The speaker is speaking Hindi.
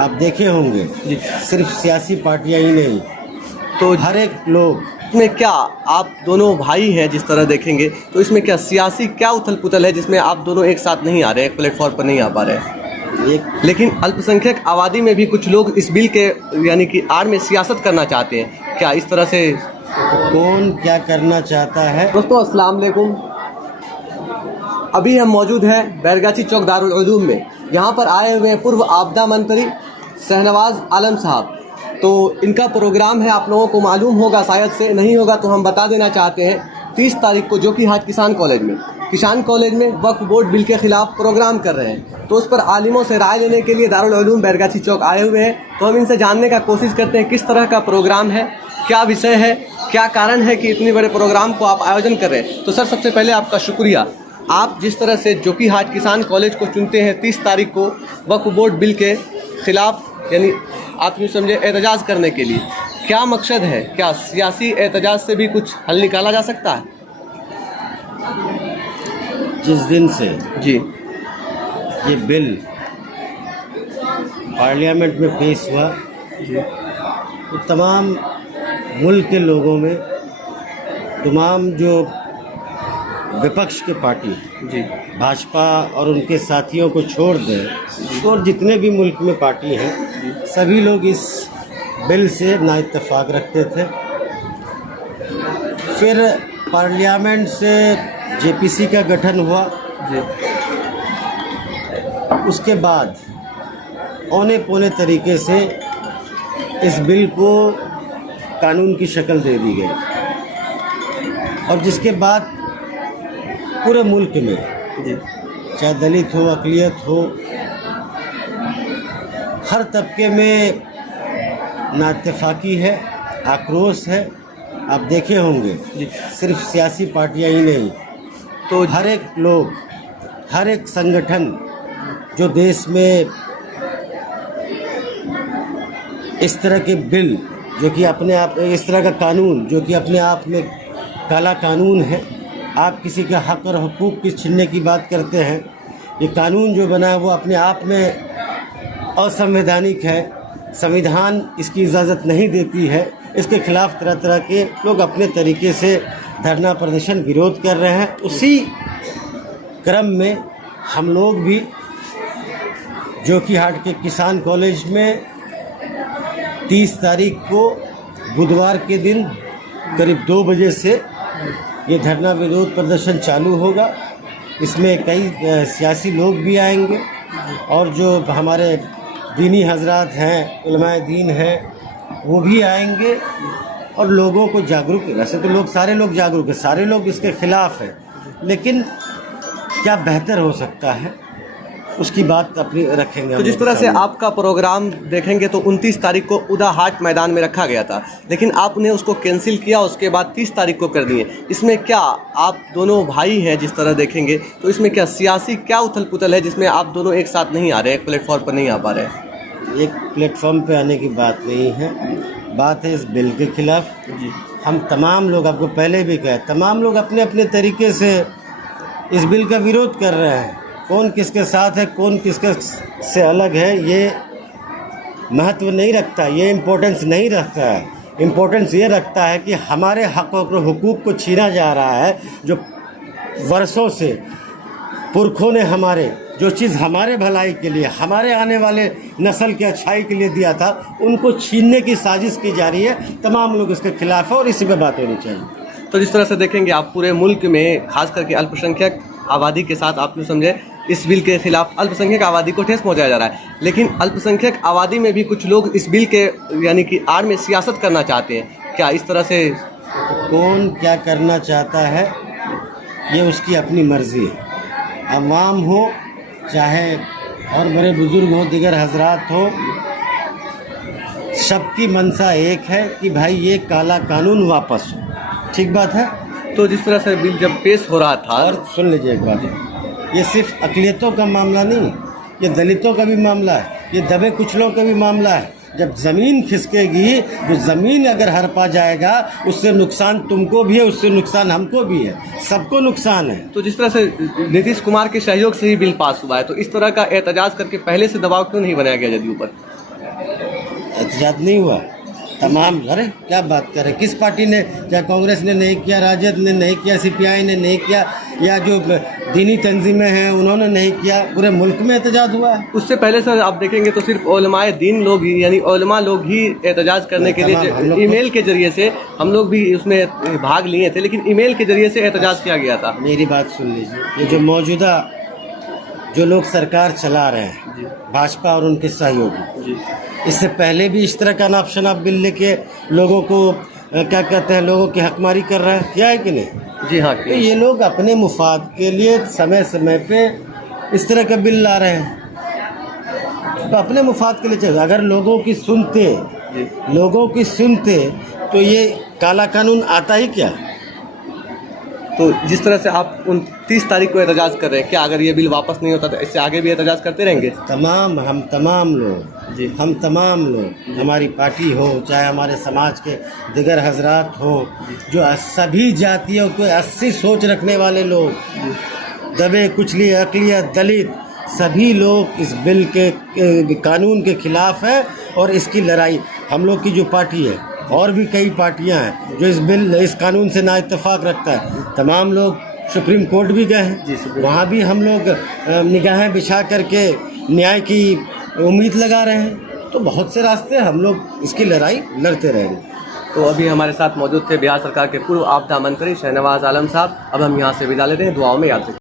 आप देखे होंगे जी। सिर्फ सियासी पार्टियां ही नहीं, तो हर एक लोग इसमें क्या आप दोनों भाई हैं जिस तरह देखेंगे, तो इसमें क्या सियासी क्या उथल पुथल है जिसमें आप दोनों एक साथ नहीं आ रहे, एक प्लेटफॉर्म पर नहीं आ पा रहे हैं? एक लेकिन अल्पसंख्यक आबादी में भी कुछ लोग इस बिल के यानी कि आड़ में सियासत करना चाहते हैं, क्या इस तरह से? कौन क्या करना चाहता है। दोस्तों अस्सलाम वालेकुम। अभी हम मौजूद हैं बैरगाछी चौक दारुल उलूम में। यहाँ पर आए हुए हैं पूर्व आपदा मंत्री शहनवाज आलम साहब। तो इनका प्रोग्राम है, आप लोगों को मालूम होगा, शायद से नहीं होगा तो हम बता देना चाहते हैं। 30 तारीख को जो कि आज किसान कॉलेज में वक्फ बोर्ड बिल के खिलाफ प्रोग्राम कर रहे हैं। तो उस पर आलिमों से राय लेने के लिए दारुल उलूम बैरगाछी चौक आए हुए हैं। तो हम इनसे जानने का कोशिश करते हैं किस तरह का प्रोग्राम है, क्या विषय है, क्या कारण है कि इतने बड़े प्रोग्राम को आप आयोजन कर रहे हैं। तो सर सबसे पहले आपका शुक्रिया। आप जिस तरह से जो कि हाट किसान कॉलेज को चुनते हैं 30 तारीख को वक्फ बोर्ड बिल के खिलाफ, यानी आप यूँ समझे एहतजाज करने के लिए, क्या मकसद है? क्या सियासी एहतजाज से भी कुछ हल निकाला जा सकता है? जिस दिन से जी ये बिल पार्लियामेंट में पेश हुआ तो तमाम मुल्क के लोगों में, तमाम जो विपक्ष के पार्टी जी भाजपा और उनके साथियों को छोड़ दें तो और जितने भी मुल्क में पार्टी हैं सभी लोग इस बिल से नाइत्तेफाक रखते थे। फिर पार्लियामेंट से जेपीसी का गठन हुआ जी उसके बाद औने पौने तरीके से इस बिल को कानून की शक्ल दे दी गई और जिसके बाद पूरे मुल्क में जी चाहे दलित हो, अक़लियत हो, हर तबके में नाइत्तेफाकी है, आक्रोश है। आप देखे होंगे जी सिर्फ सियासी पार्टियां ही नहीं, तो हर एक लोग, हर एक संगठन जो देश में इस तरह के बिल जो कि अपने आप, इस तरह का कानून जो कि अपने आप में काला कानून है, आप किसी के हक़ और हुकूक की छीनने की बात करते हैं, ये कानून जो बना है वो अपने आप में असंवैधानिक है, संविधान इसकी इजाज़त नहीं देती है। इसके ख़िलाफ़ तरह तरह के लोग अपने तरीके से धरना प्रदर्शन विरोध कर रहे हैं। उसी क्रम में हम लोग भी जो कि हाट के किसान कॉलेज में 30 तारीख को बुधवार के दिन करीब 2 बजे से ये धरना विरोध प्रदर्शन चालू होगा। इसमें कई सियासी लोग भी आएंगे और जो हमारे दीनी हजरात हैं, उलमाए दीन हैं, वो भी आएंगे और लोगों को जागरूक, वैसे तो लोग सारे लोग जागरूक हैं, सारे लोग इसके ख़िलाफ़ हैं, लेकिन क्या बेहतर हो सकता है उसकी बात अपनी रखेंगे। तो जिस तरह से आपका प्रोग्राम देखेंगे तो 29 तारीख को उदा हाट मैदान में रखा गया था, लेकिन आपने उसको कैंसिल किया, उसके बाद 30 तारीख को कर दिए। इसमें क्या आप दोनों भाई हैं जिस तरह देखेंगे, तो इसमें क्या सियासी क्या उथल पुथल है जिसमें आप दोनों एक साथ नहीं आ रहे, एक प्लेटफॉर्म पर नहीं आ पा रहे हैं? एक प्लेटफॉर्म पे आने की बात नहीं है, बात है इस बिल के खिलाफ। जी हम तमाम लोग, आपको पहले भी कहे, तमाम लोग अपने अपने तरीके से इस बिल का विरोध कर रहे हैं। कौन किसके साथ है, कौन किसके से अलग है, ये महत्व नहीं रखता, ये इम्पोर्टेंस नहीं रखता है। इम्पोर्टेंस ये रखता है कि हमारे हक़ और हुकूक को छीना जा रहा है, जो वर्षों से पुरखों ने हमारे जो चीज़ हमारे भलाई के लिए, हमारे आने वाले नस्ल की अच्छाई के लिए दिया था, उनको छीनने की साजिश की जा रही है। तमाम लोग इसके खिलाफ है और इसी पर बात होनी चाहिए। तो जिस तरह से देखेंगे आप पूरे मुल्क में खास करके अल्पसंख्यक आबादी के साथ, आप समझे इस बिल के खिलाफ अल्पसंख्यक आबादी को ठेस पहुंचाया जा रहा है, लेकिन अल्पसंख्यक आबादी में भी कुछ लोग इस बिल के यानी कि आड़ में सियासत करना चाहते हैं, क्या इस तरह से? कौन क्या करना चाहता है ये उसकी अपनी मर्ज़ी है। अवाम हो चाहे और बड़े बुज़ुर्ग हो, दिगर हजरात हो, सबकी मंशा एक है कि भाई ये काला कानून वापस हो। ठीक बात है। तो जिस तरह से बिल जब पेश हो रहा था, और सुन लीजिए एक बात, ये सिर्फ अक़लियतों का मामला नहीं, ये दलितों का भी मामला है, ये दबे कुचलों का भी मामला है। जब ज़मीन खिसकेगी तो ज़मीन अगर हड़पा जाएगा उससे नुकसान तुमको भी है, उससे नुकसान हमको भी है, सबको नुकसान है। तो जिस तरह से नीतीश कुमार के सहयोग से ही बिल पास हुआ है, तो इस तरह का एहतजाज करके पहले से दबाव क्यों नहीं बनाया गया जदयू पर? एहतजाज नहीं हुआ? तमाम, अरे क्या बात कर रहे हैं, किस पार्टी ने, चाहे कांग्रेस ने नहीं किया, राजद ने नहीं किया, सीपीआई ने नहीं किया, या जो दीनी तंजीमें हैं उन्होंने नहीं किया, पूरे मुल्क में एहतजाज हुआ है। उससे पहले सर आप देखेंगे तो सिर्फ उलमाए दीन लोग ही, यानी उलमा लोग ही एहतजाज करने के लिए ईमेल के जरिए से, हम लोग भी उसमें भाग लिए थे, लेकिन ईमेल के जरिए से एहतजाज किया गया था। मेरी बात सुन लीजिए, ये जो मौजूदा जो लोग सरकार चला रहे हैं, भाजपा और उनके सहयोगी, इससे पहले भी इस तरह का ऑप्शन आप बिल लेके लोगों को क्या कहते हैं, लोगों की हकमारी कर रहा है, क्या है कि नहीं? जी हाँ। तो ये लोग अपने मुफाद के लिए समय समय पे इस तरह का बिल ला रहे हैं, तो अपने मुफाद के लिए चाहिए। अगर लोगों की सुनते तो ये काला कानून आता ही क्या? तो जिस तरह से आप 29 तारीख को एहतजाज कर रहे हैं, क्या अगर ये बिल वापस नहीं होता तो इससे आगे भी एहतजाज करते रहेंगे? हम तमाम लोग, हमारी पार्टी हो, चाहे हमारे समाज के दिगर हजरात हो, जो सभी जातियों को 80 सोच रखने वाले लोग, दबे कुचले अक़लियत दलित, सभी लोग इस बिल के कानून के खिलाफ है। और इसकी लड़ाई हम लोग की जो पार्टी है, और भी कई पार्टियां हैं जो इस कानून से ना इत्तेफाक रखता है, तमाम लोग सुप्रीम कोर्ट भी गए हैं, वहाँ भी हम लोग निगाहें बिछा करके न्याय की उम्मीद लगा रहे हैं। तो बहुत से रास्ते हम लोग इसकी लड़ाई लड़ते रहेंगे। तो अभी हमारे साथ मौजूद थे बिहार सरकार के पूर्व आपदा मंत्री शहनवाज आलम साहब। अब हम यहाँ से विदा लेते हैं, दुआओं में याद रखें।